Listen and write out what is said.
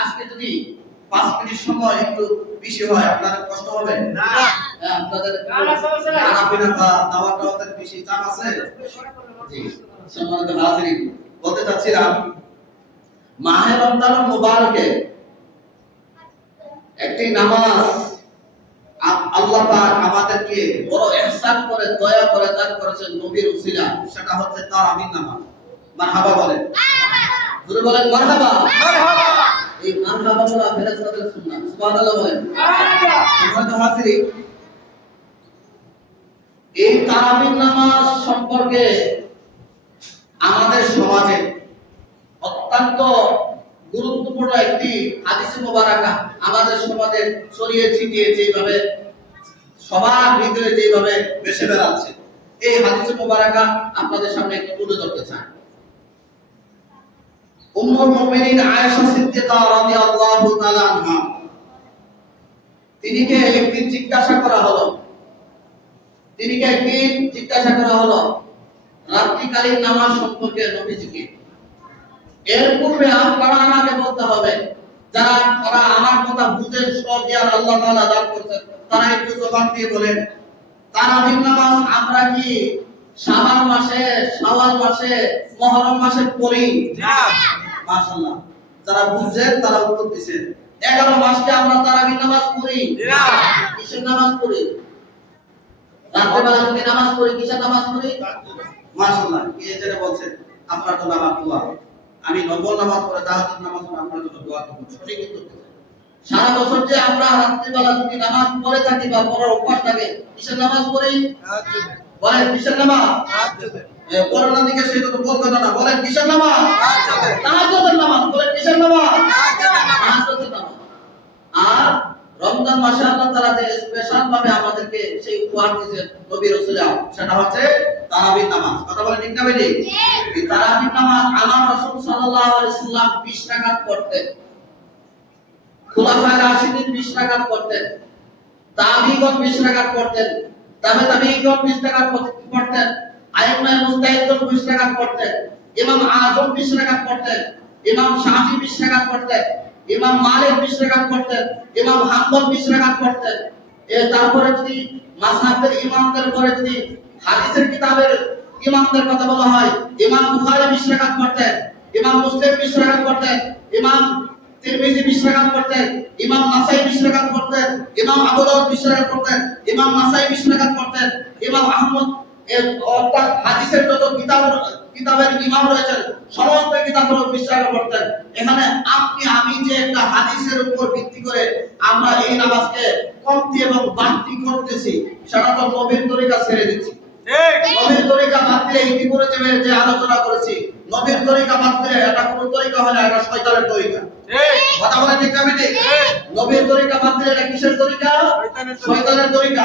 আজকে যদি 5 মিনিট সময় একটু বেশি হয় আপনাদের কষ্ট হবে না? আপনাদের খানাপিনা বা দাওয়া টাওয়াতের বেশি চাপ আছে? জি, সম্মানিত হাজিরিন, বলতে চাচ্ছিলাম মাহে রমজান মুবারকে একটি নামাজ আল্লাহ পাক আমাদেরকে বড় ইহসান করে দয়া করে দান করেছেন নবীর উসিলা, সেটা হচ্ছে তারাবির নামাজ। মারহাবা বলেন, জোরে বলেন মারহাবা। মারহাবা। এই মারহাবা বলা ফেরেশতাদের সুন্নাত। সুবহানাল্লাহ বলেন। সম্মানিত হাজিরিন, এই তারাবির নামাজ সম্পর্কে আমাদের সমাজে অত্যন্ত গুরুত্বপূর্ণ একটি হাদিস মুবারাকা আমাদের সমাজে ছড়িয়ে ছিটিয়ে যেভাবে সবার হৃদয়ে যেভাবে ভেসে বেড়াচ্ছে, এই হাদিস মুবারাকা আপনাদের সামনে একটু তুলে ধরতে চাই। উম্মুল মুমিনিন আয়েশা সিদ্দিকা রাদিয়াল্লাহু তাআলা আনহা, তিনিকে একদিন জিজ্ঞাসা করা হলো রাত্রিকালীন নামাজ সম্পর্কে নবীজিকে। এর পূর্বে আপনারা আমাকে বলতে হবে, যারা আমার কথা বুঝেন, সজ্ঞান আল্লাহ তাআলা দান করেছেন, তারা একটু জবান দিয়ে বলেন, তারাবির নামাজ আমরা কি শাবান মাসে, শাওয়াল মাসে, মুহররম মাসে পড়ি? না। মাশাআল্লাহ, যারা বুঝেন তারা উত্তর দিবেন। 11 মাসকে আমরা তারাবির নামাজ পড়ি? না। কিসের নামাজ পড়ি? রাত্রিবেলা যদি নামাজ পড়ি, কিসের নামাজ পড়ি? মাশাআল্লাহ, কে যেন বলছেন আপনার জন্য আমার দোয়া। আমি নফল নামাজ পড়ে তাহাজ্জুদ নামাজ পড়ে আপনার জন্য দোয়া করব। সঠিক উত্তর দিবেন। সারা বছর যে আমরা রাত্রিবেলা যদি নামাজ পড়ে থাকি বা পড়ার অভ্যাস থাকে, কিসের নামাজ পড়ি? তাহাজ্জুদ। বলেন কিসের নামাজ? তাহাজ্জুদ। করোনা দিকে সেটা তো বলবেন না, বলেন কিসের নামাজ? তাহাজ্জুদ। তাহাজ্জুদের নামাজ। বলেন কিসের নামাজ? তাহাজ্জুদের নামাজ। আর রমজান মাসে আল্লাহ তাআলা যে স্পেশাল ভাবে আমাদেরকে সেই উপহার দিয়েছেন নবীর রাসূলরা, সেটা হচ্ছে তারাবির নামাজ। কথা বলেন ঠিক না বেটি? এই তারাবির নামাজ আমার রাসূল সাল্লাল্লাহু আলাইহি সাল্লাম 20 রাকাত পড়তেন। খুলাফায়ে রাশিদিন 20 রাকাত পড়তেন। তাবিঈগণ 20 রাকাত পড়তেন। তাবিঈগণ 20 রাকাত পড়তেন। আইম্মায়ে মুজতাহিদগণ 20 রাকাত পড়তেন। ইমাম আযম 20 রাকাত পড়তেন। ইমাম শাফি 20 রাকাত পড়তেন। ইমাম মালিক 20 রাকাত পড়তেন। ইমাম হাম্বল 20 রাকাত পড়তেন। তারপরে যদি মাযহাবের ইমামদের পরে যদি হাদিসের কিতাবের ইমামদের কথা বলা হয়, ইমাম বুখারী 20 রাকাত পড়তেন। ইমাম মুসলিম 20 রাকাত পড়তেন। ইমাম তিরমিজি 20 রাকাত পড়তেন। ইমাম নাসাই 20 রাকাত পড়তেন। ইমাম আবু দাউদ 20 রাকাত পড়তেন। ইমাম নাসাই 20 রাকাত পড়তেন। ইমাম আহমদ অর্থাৎ হাদিসের যত কিতাবের ইমাম রয়েছেন সমস্ত কিতাবের 20 রাকাত পড়তেন। এখানে আপনি আমি যে একটা হাদিসের উপর ভিত্তি করে আমরা এই নামাজকে কমতি এবং বাড়তি করতেছি, সেটা তো নবীর তরিকা ছেড়ে দিচ্ছি। ঠিক। নবীর তরিকা বাদ দিয়ে ইতিপূর্বে যে আলোচনা করেছি, নবীর তরিকা বাদ দিয়ে এটা কোন তরিকা হয় না, এটা শয়তানের তরিকা। ঠিক। কথা বলেন ঠিক না বেঠিক? ঠিক। নবীর তরিকা বাদ দিয়ে এটা কিসের তরিকা? শয়তানের তরিকা।